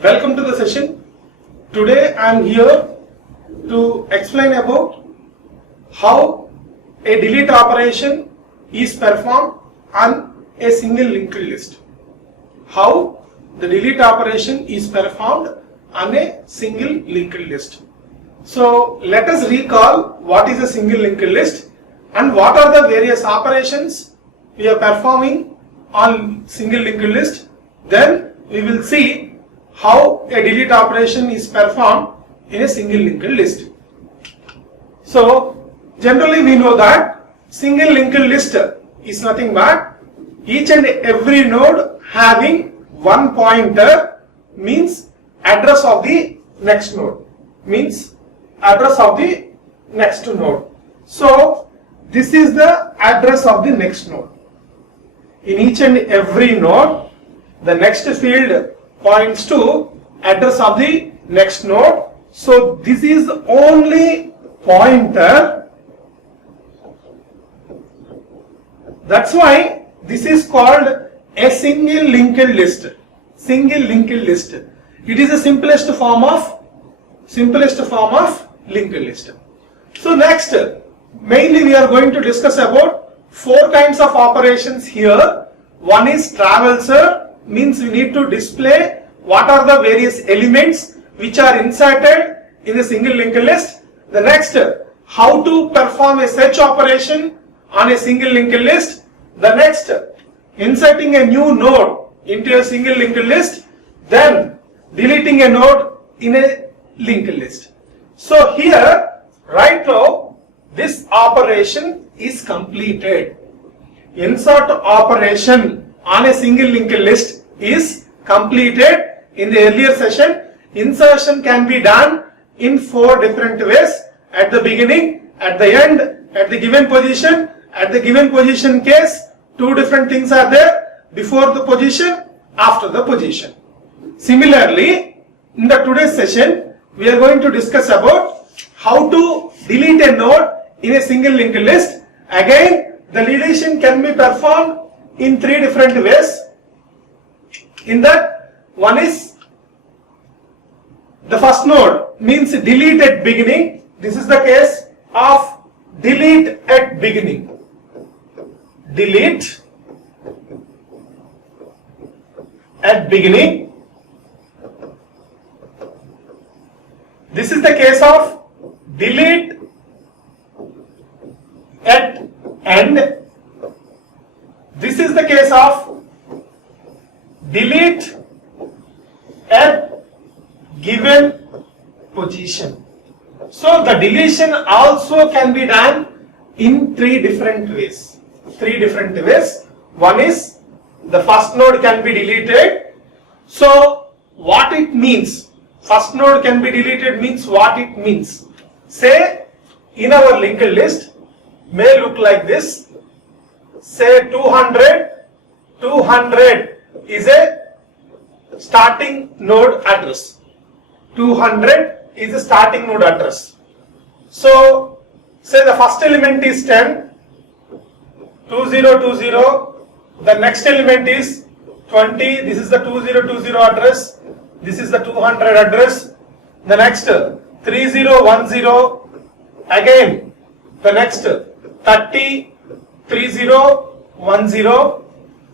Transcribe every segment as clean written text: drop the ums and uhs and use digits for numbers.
Welcome to the session. Today I am here to explain about how a delete operation is performed on a single linked list. How the delete operation is performed on a single linked list. So let us recall what is a single linked list and what are the various operations we are performing on single linked list. Then we will see how a delete operation is performed in a single linked list. So generally we know that single linked list is nothing but each and every node having one pointer means address of the next node, means address of the next node. So this is the address of the next node. In each and every node, the next field points to address of the next node. So this is the only pointer. That's why this is called a single linked list. Single linked list. It is the simplest form of linked list. So next, mainly we are going to discuss about four kinds of operations here. One is traverser, means we need to display what are the various elements which are inserted in the single linked list. The next, how to perform a search operation on a single linked list. The next, inserting a new node into a single linked list. Then deleting a node in a linked list. So here, right now, this operation is completed. Insert operation on a single linked list is completed. In the earlier session, insertion can be done in four different ways: at the beginning, at the end, at the given position. At the given position case, two different things are there: before the position, after the position. Similarly, in the today's session, we are going to discuss about how to delete a node in a single linked list. Again, the deletion can be performed in three different ways. In that, one is the first node, means delete at beginning. This is the case of delete at beginning. Delete at beginning. This is the case of delete at end. This is the case of delete at given position. So the deletion also can be done in three different ways. One is the first node can be deleted. So what it means? First node can be deleted means what it means. Say in our linked list may look like this. Say 200 is a starting node address. 200 is a starting node address. So say the first element is 10, 2020, the next element is 20, this is the 2020 address, this is the 200 address, the next 3010, again the next 30, 3010,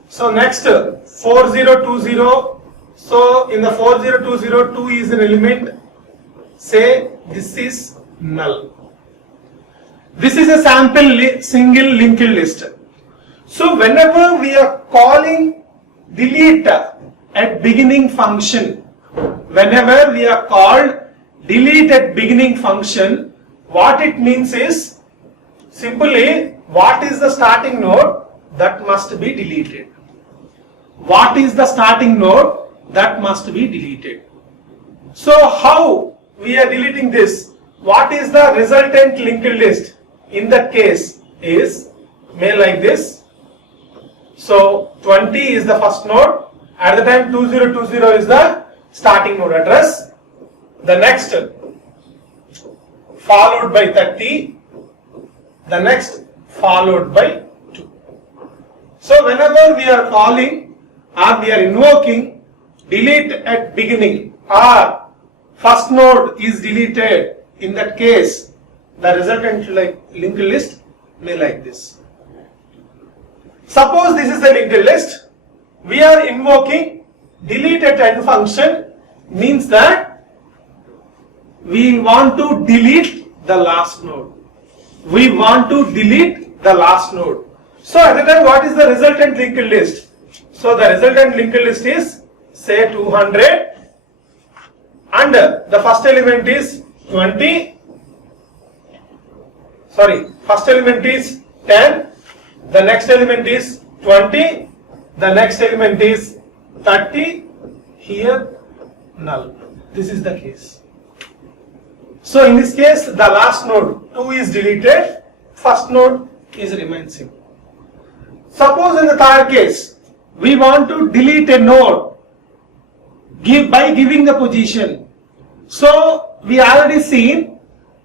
so next 4020, so in the 4020, 2 is an element, say this is null. This is a sample single linked list. So whenever we are calling delete at beginning function, whenever we are called delete at beginning function, what it means is simply what is the starting node that must be deleted. What is the starting node that must be deleted. So how we are deleting this? What is the resultant linked list? In that case is may like this. So 20 is the first node. At the time 2020 is the starting node address. The next followed by 30. The next followed by 2. So whenever we are calling or we are invoking delete at beginning or first node is deleted, in that case the resultant linked list may like this. Suppose this is the linked list, we are invoking delete at end function, means that we want to delete the last node. We want to delete the last node. So at the time, what is the resultant linked list? So the resultant linked list is say 200 and the first element is 20. Sorry, first element is 10. The next element is 20. The next element is 30. Here null. This is the case. So in this case, the last node 2 is deleted, first node is remains same. Suppose in the third case, we want to delete a node by giving the position. So we already seen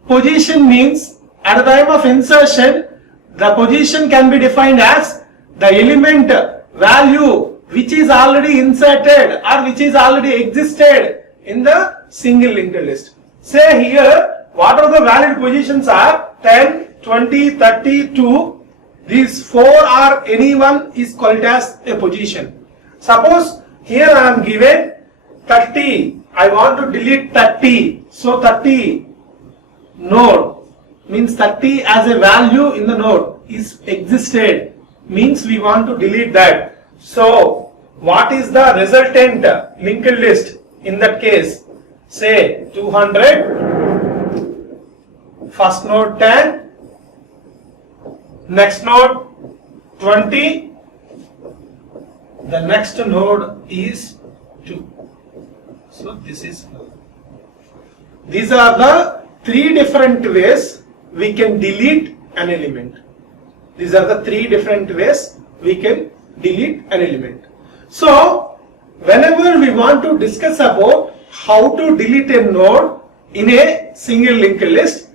position means at the time of insertion, the position can be defined as the element value which is already inserted or which is already existed in the single linked list. Say here, what are the valid positions are 10, 20, 30, 2. These 4 or any one is called as a position. Suppose here I am given 30. I want to delete 30. So 30 node means 30 as a value in the node is existed. Means we want to delete that. So what is the resultant linked list in that case? Say 200, first node 10, next node 20, the next node is 2. So this is null. These are the 3 different ways we can delete an element. These are the 3 different ways we can delete an element. So whenever we want to discuss about how to delete a node in a single linked list,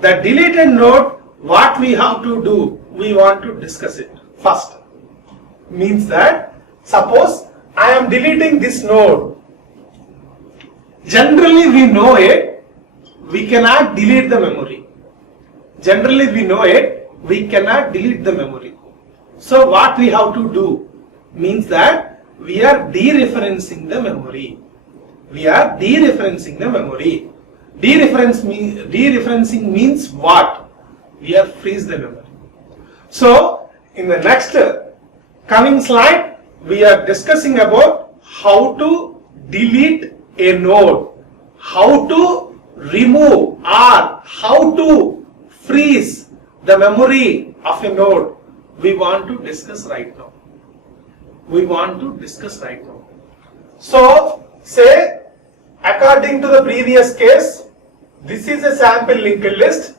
the deleted node, what we have to do, we want to discuss it first. Means that suppose I am deleting this node. Generally we know it, we cannot delete the memory. Generally we know it, we cannot delete the memory. So what we have to do means that we are dereferencing the memory. We are dereferencing the memory. Dereferencing means what? We are freeze the memory. So in the next coming slide, we are discussing about how to delete a node, how to remove or how to freeze the memory of a node. We want to discuss right now. So say, according to the previous case, this is a sample linked list,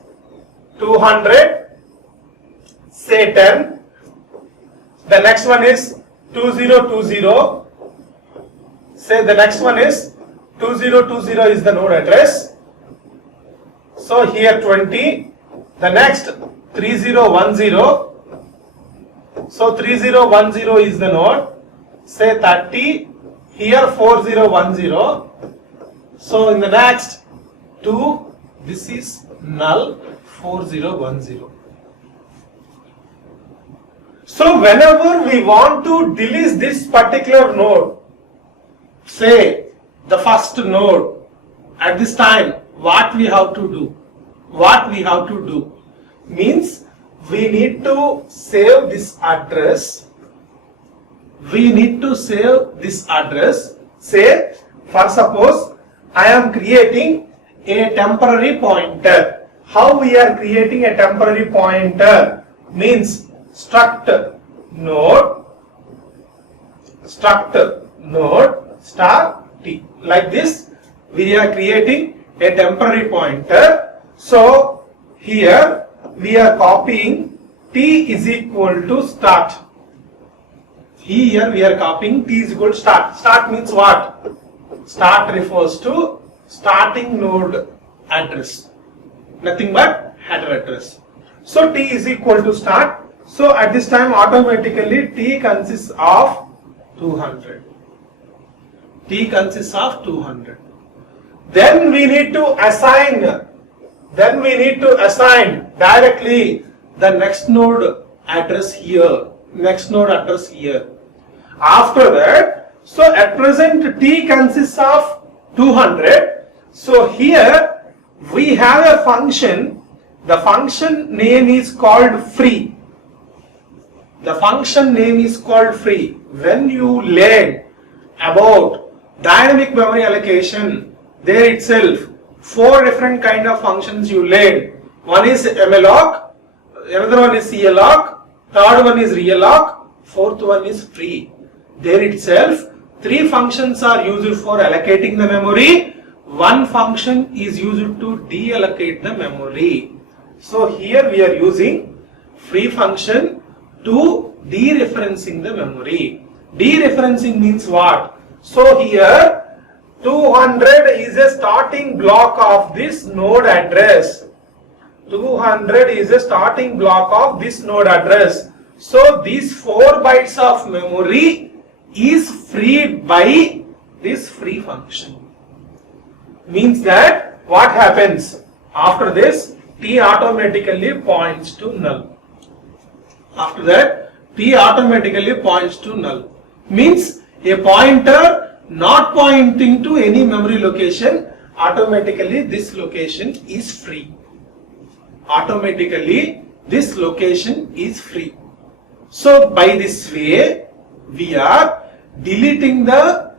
200, say 10, the next one is 2020, say the next one is 2020 is the node address, so here 20, the next 3010, so 3010 is the node, say 30, here 4010, so in the next 2, this is null 4010. So whenever we want to delete this particular node, say the first node, at this time what we have to do? Means we need to save this address. Say for suppose I am creating a temporary pointer. How we are creating a temporary pointer? Means struct node star t. Like this we are creating a temporary pointer. So here we are copying t is equal to start. Here we are copying t is equal to start. Start means what? Start refers to starting node address. Nothing but header address. So t is equal to start. So at this time automatically t consists of 200. T consists of 200. Then we need to assign directly the next node address here. After that, so at present T consists of 200. So here we have a function. The function name is called free. When you learn about dynamic memory allocation, there itself 4 different kind of functions you learn. One is malloc, another one is calloc, third one is realloc, fourth one is free. There itself 3 functions are used for allocating the memory. One function is used to deallocate the memory. So here we are using free function to dereferencing the memory. Dereferencing means what? So here 200 is a starting block of this node address. 200 is a starting block of this node address. So these 4 bytes of memory is freed by this free function. Means that what happens after this? T automatically points to null. After that, T automatically points to null. Means a pointer not pointing to any memory location, automatically this location is free. So by this way, we are deleting the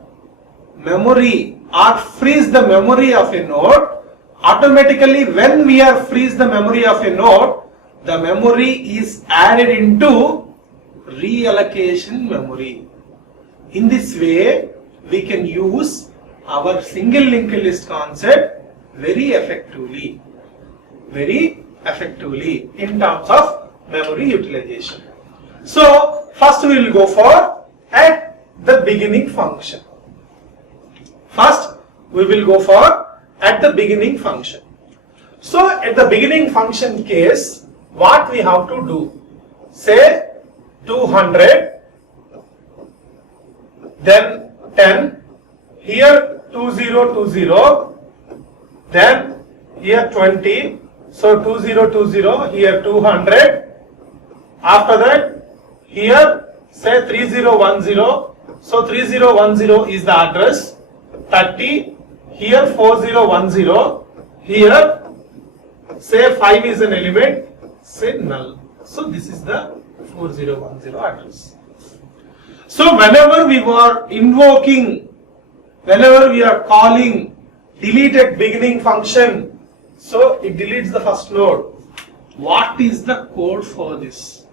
memory or freeze the memory of a node. Automatically, when we are freeze the memory of a node, the memory is added into reallocation memory. In this way, we can use our single linked list concept very effectively in terms of memory utilization. So first we will go for at the beginning function. So at the beginning function case, what we have to do? Say 200, then 10, here 2020, then here 20, so 2020, here 200, after that here say 3010, so 3010 is the address, 30, here 4010, here say 5 is an element, say null. So this is the 4010 address. So whenever we are calling deleted beginning function, so it deletes the first node. What is the code for this?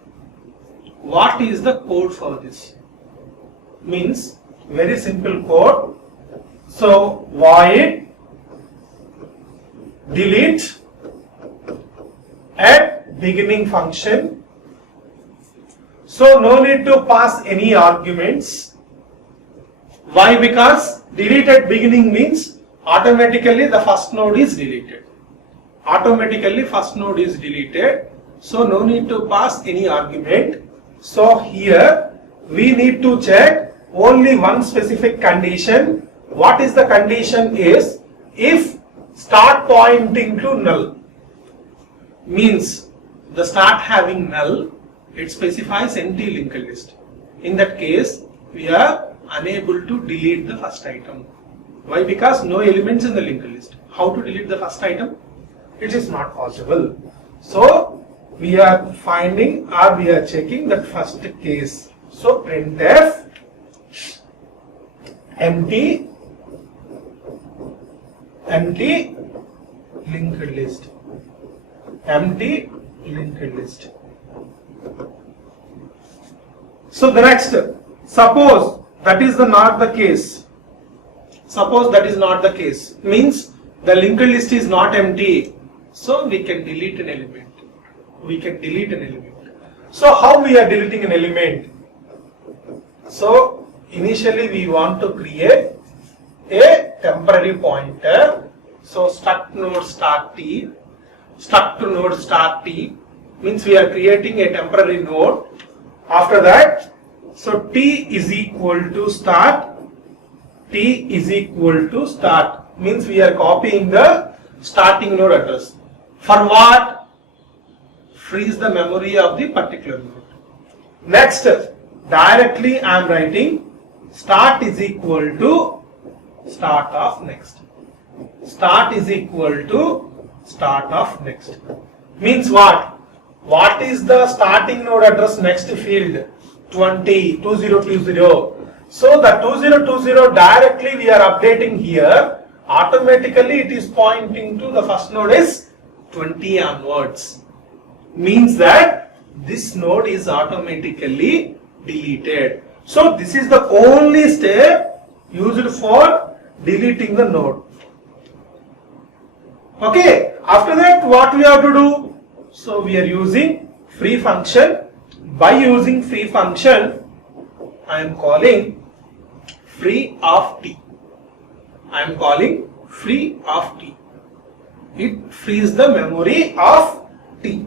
Means very simple code. So void delete at beginning function. So no need to pass any arguments. Why? Because deleted beginning means automatically the first node is deleted. So no need to pass any argument. So here we need to check only one specific condition. What is the condition is if start pointing to null, means the start having null, it specifies empty linked list. In that case, we are unable to delete the first item. Why? Because no elements in the linked list. How to delete the first item? It is not possible. So we are finding or we are checking that first case. So printf empty linked list. So the next, suppose that is not the case. Means the linked list is not empty. So we can delete an element. So how we are deleting an element? So initially we want to create a temporary pointer. So struct node start t. Struct to node start t means we are creating a temporary node. After that, so t is equal to start T is equal to start, means we are copying the starting node address. For what? Freeze the memory of the particular node. Next, directly I am writing start is equal to start of next. Start is equal to start of next. Means what? What is the starting node address next field? 20. So the 2020 directly we are updating here. Automatically it is pointing to the first node is 20 onwards. Means that this node is automatically deleted. So this is the only step used for deleting the node. Okay, after that what we have to do? So we are using free function. By using free function, I am calling free of t. I am calling free of t. It frees the memory of t.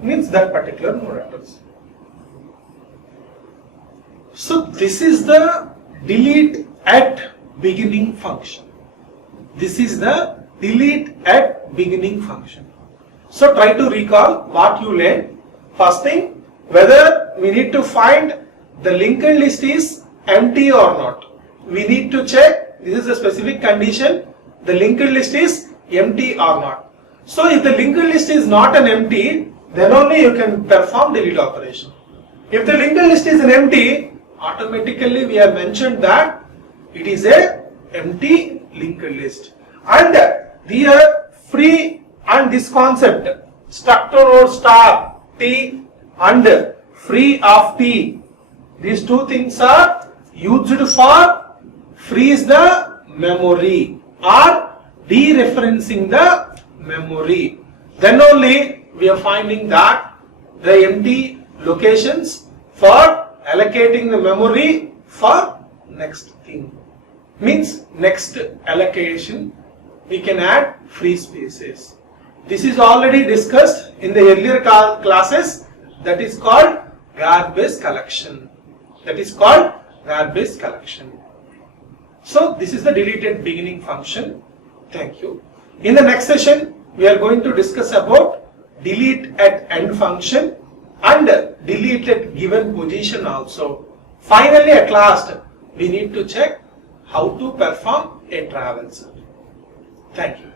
Means that particular node address. So this is the delete at beginning function. This is the delete at beginning function. So try to recall what you learned. First thing, whether we need to find the linked list is empty or not. We need to check, this is a specific condition, the linked list is empty or not. So if the linked list is not an empty, then only you can perform delete operation. If the linked list is an empty, automatically we have mentioned that it is a empty linked list. And here free and this concept structure node star t and free of t, these two things are used for freeze the memory or dereferencing the memory. Then only we are finding that the empty locations for allocating the memory for next thing. Means next allocation we can add free spaces. This is already discussed in the earlier classes, that is called garbage collection. That is called garbage collection. So this is the deleted beginning function. Thank you. In the next session we are going to discuss about delete at end function and delete at given position also. Finally at last we need to check how to perform a traversal. Thank you.